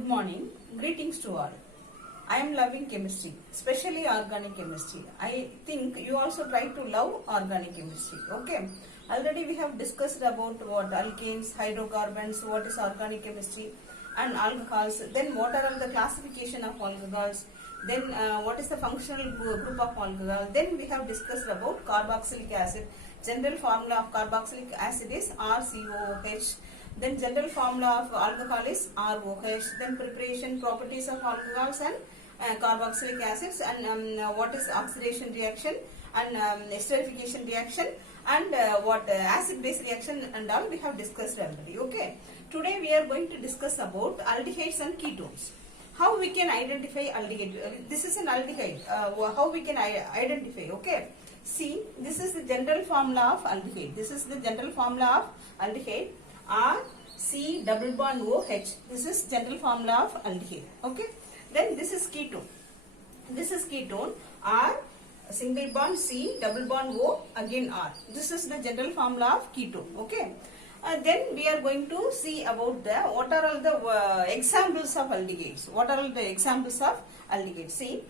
Good morning. Greetings to all. I am loving chemistry, especially organic chemistry. I think you also try to love organic chemistry. Okay. Already we have discussed about what alkanes, hydrocarbons, what is organic chemistry, and alcohols. Then what are all the classification of alcohols? Then what is the functional group of alcohol? Then we have discussed about carboxylic acid. General formula of carboxylic acid is RCOOH. Then general formula of alcohol is ROH. Then preparation properties of alcohols and carboxylic acids, and what is oxidation reaction and esterification reaction, and what acid base reaction and all we have discussed already. Okay. Today we are going to discuss about aldehydes and ketones. How we can identify aldehyde? This is an aldehyde. How we can identify? Okay. See, this is the general formula of aldehyde. This is the general formula of aldehyde. R C double bond OH. This is general formula of aldehyde. Okay. Then this is ketone. This is ketone. R single bond C double bond O again R. This is the general formula of ketone. Okay. Then we are going to see about the what are all the examples of aldehydes. What are all the examples of aldehydes? See,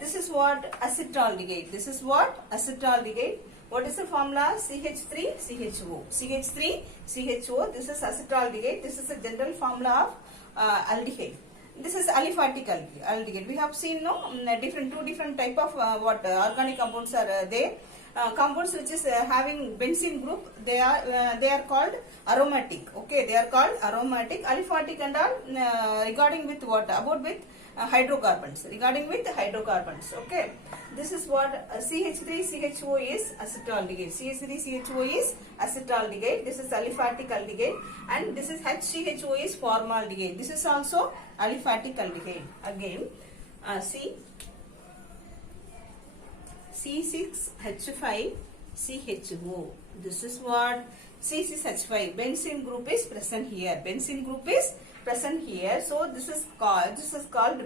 this is what acetaldehyde. This is what acetaldehyde. What is the formula? CH3CHO. CH3CHO. This is acetaldehyde. This is the general formula of aldehyde. This is aliphatic aldehyde. We have seen two different type of organic compounds are there. Compounds which is having benzene group, they are called aromatic. Okay, they are called aromatic. Aliphatic and all regarding with what? About with hydrocarbons. Regarding with hydrocarbons. Okay, this is what CH3CHO is acetaldehyde. CH3CHO is acetaldehyde. This is aliphatic aldehyde, and this is HCHO is formaldehyde. This is also aliphatic aldehyde. Again, C6H5CHO. This is what? C6H5. Benzene group is present here. Benzene group is present here. So this is called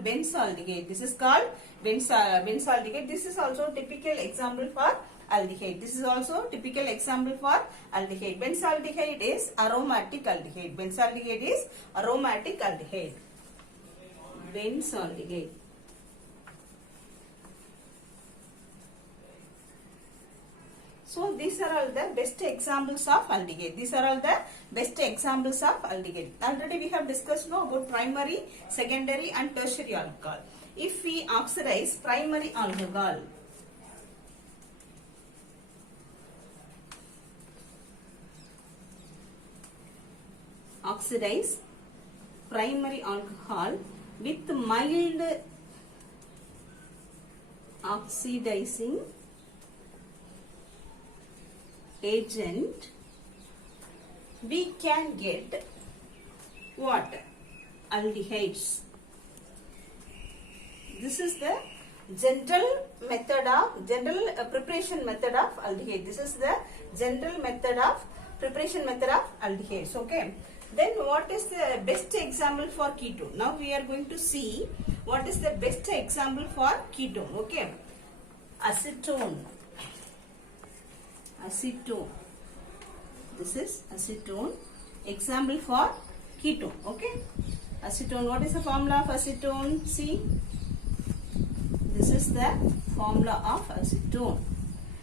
benzaldehyde. This is called benzaldehyde. This is also typical example for aldehyde. This is also typical example for aldehyde. Benzaldehyde is aromatic aldehyde. Benzaldehyde is aromatic aldehyde. Benzaldehyde. So these are all the best examples of aldehyde. These are all the best examples of aldehyde. Already we have discussed about primary, secondary and tertiary alcohol. If we oxidize primary alcohol, oxidize primary alcohol with mild oxidizing agent, we can get what? Aldehydes. This is the general preparation method of aldehyde. This is the general method of preparation method of aldehydes. Okay. Then what is the best example for ketone? Now we are going to see what is the best example for ketone. Okay. Acetone. Acetone. This is acetone. Example for ketone. Okay. Acetone. What is the formula of acetone? See. This is the formula of acetone.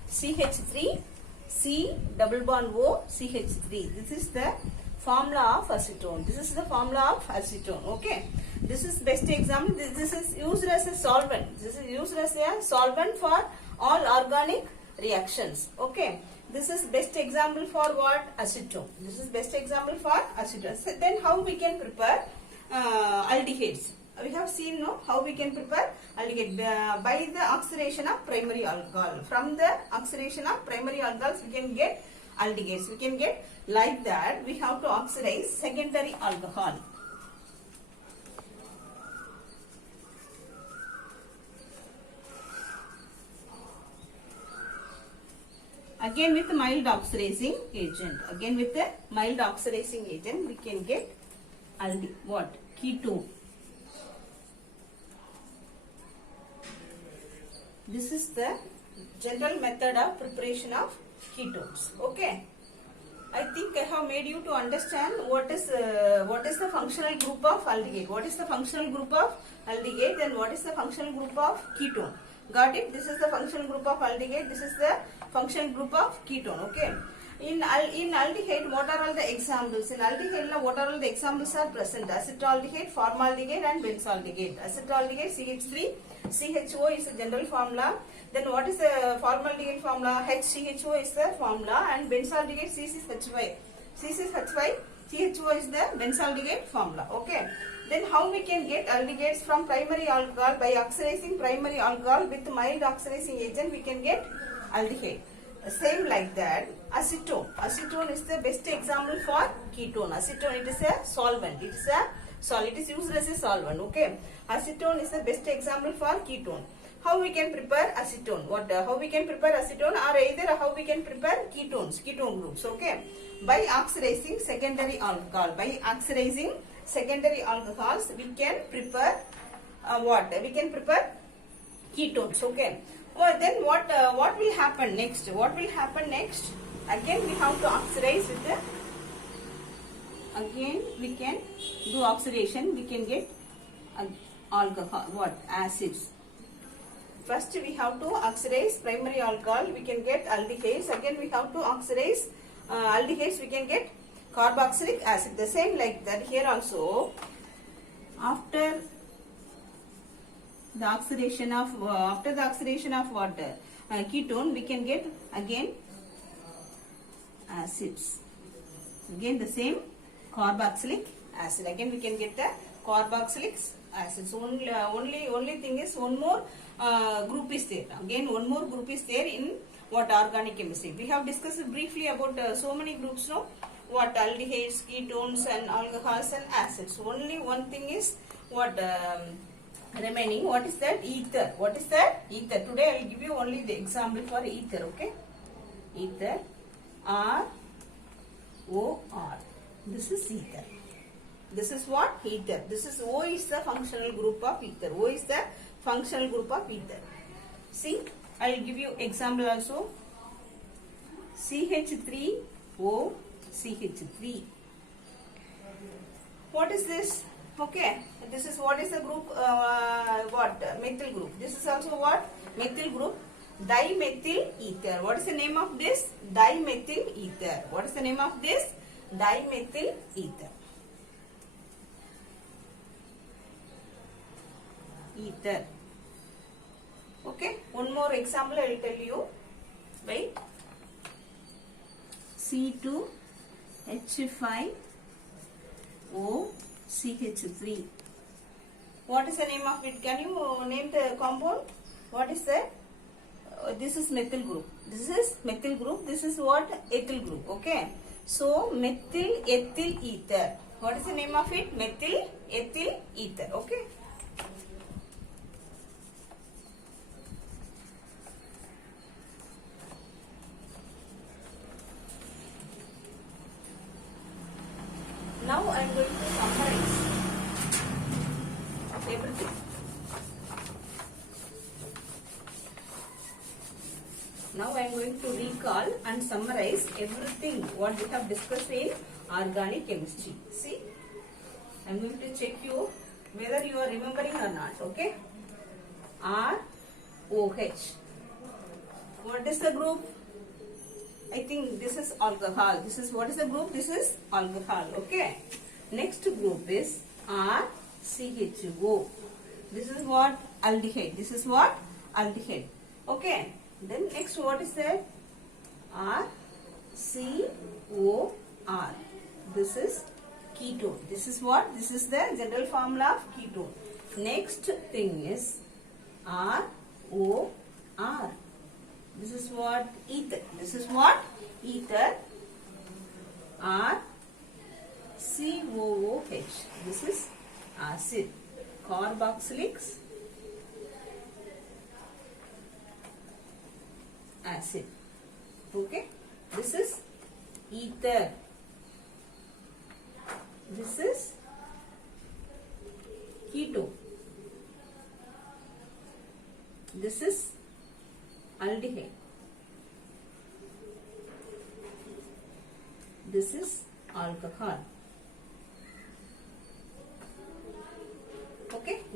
CH3 C double bond O CH3. This is the formula of acetone. This is the formula of acetone. Okay. This is best example. This is used as a solvent. This is used as a solvent for all organic reactions. Okay. This is best example for what? Acetone. This is best example for acetone. So then how we can prepare aldehydes? We have seen how we can prepare aldehyde by the oxidation of primary alcohol. From the oxidation of primary alcohols we can get aldehydes. We can get like that. We have to oxidize secondary alcohol. Again with mild oxidizing agent. Again with the mild oxidizing agent we can get what? Ketone. This is the general method of preparation of ketones. Okay. I think I have made you to understand what is the functional group of aldehyde. What is the functional group of aldehyde and what is the functional group of ketone. Got it? This is the functional group of aldehyde. This is the functional group of ketone. Okay. In aldehyde, what are all the examples? In aldehyde, what are all the examples are present? Acetaldehyde, formaldehyde, and benzaldehyde. Acetaldehyde, CH3, CHO is the general formula. Then what is the formaldehyde formula? HCHO is the formula, and benzaldehyde C6H5. C6H5, CHO is the benzaldehyde formula. Okay. Then how we can get aldehydes from primary alcohol? By oxidizing primary alcohol with mild oxidizing agent, we can get aldehyde. Same like that, acetone. Acetone is the best example for ketone. Acetone, it is a solvent. It is used as a solvent. Okay. Acetone is the best example for ketone. How we can prepare acetone? How we can prepare acetone, or either how we can prepare ketones, ketone groups. Okay. By oxidizing secondary alcohol. By oxidizing secondary alcohols, we can prepare what? We can prepare ketones. Okay. Well, then what will happen next? What will happen next? Again we have to oxidize with the, again we can do oxidation, we can get alcohol, what? Acids. First we have to oxidize primary alcohol, we can get aldehydes. Again we have to oxidize aldehydes, we can get carboxylic acid. The same like that here also. After the oxidation of water, ketone, we can get again acids. Again the same carboxylic acid. Again we can get the carboxylic acids. Only thing is one more group is there. Again one more group is there in what organic chemistry. We have discussed briefly about so many groups. No, what aldehydes, ketones, and alcohols and acids. Only one thing is what. Remaining, what is that? Ether. What is that? Ether. Today I will give you only the example for ether. Okay. Ether. R-O-R. This is ether. This is what? Ether. This is O is the functional group of ether. O is the functional group of ether. See, I will give you example also. CH3O, CH3. What is this? Okay, this is what is the group, methyl group. This is also what? Methyl group. Dimethyl ether. What is the name of this? Dimethyl ether. What is the name of this? Dimethyl ether. Ether. Okay, one more example I will tell you. Right? C2H5O CH3. What is the name of it? Can you name the compound? What is that? This is methyl group. This is methyl group. This is what? Ethyl group. Okay. So methyl ethyl ether. What is the name of it? Methyl ethyl ether. Okay. Now I am going to summarize everything. Now I am going to recall and summarize everything what we have discussed in organic chemistry. See, I am going to check you whether you are remembering or not. Okay. ROH. What is the group? I think this is alcohol. This is what is the group? This is alcohol. Okay. Next group is RCHO. This is what? Aldehyde. This is what? Aldehyde. Okay. Then next what is that? RCOR. This is ketone. This is what? This is the general formula of ketone. Next thing is ROR. This is what? Ether. This is what? Ether. RCOOH. This is acid. Carboxylic acid. Okay. This is ether. This is ketone. This is aldehyde.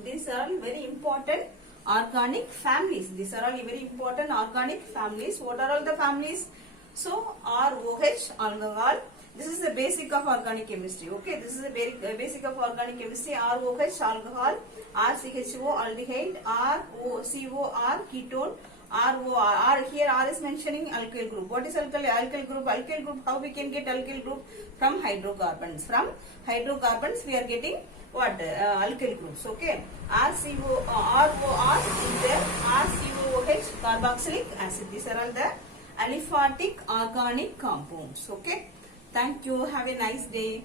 These are all very important organic families. These are all very important organic families. What are all the families? So ROH, alcohol. This is the basic of organic chemistry. Okay, this is the very basic of organic chemistry. ROH, alcohol. RCHO, aldehyde. ROCOR, ketone. ROR, here R is mentioning alkyl group. What is alkyl group? Alkyl group, how we can get alkyl group? From hydrocarbons. From hydrocarbons we are getting what? Alkyl groups. Okay. ROR is there. RCOOH, carboxylic acid. These are all the aliphatic organic compounds. Okay. Thank you. Have a nice day.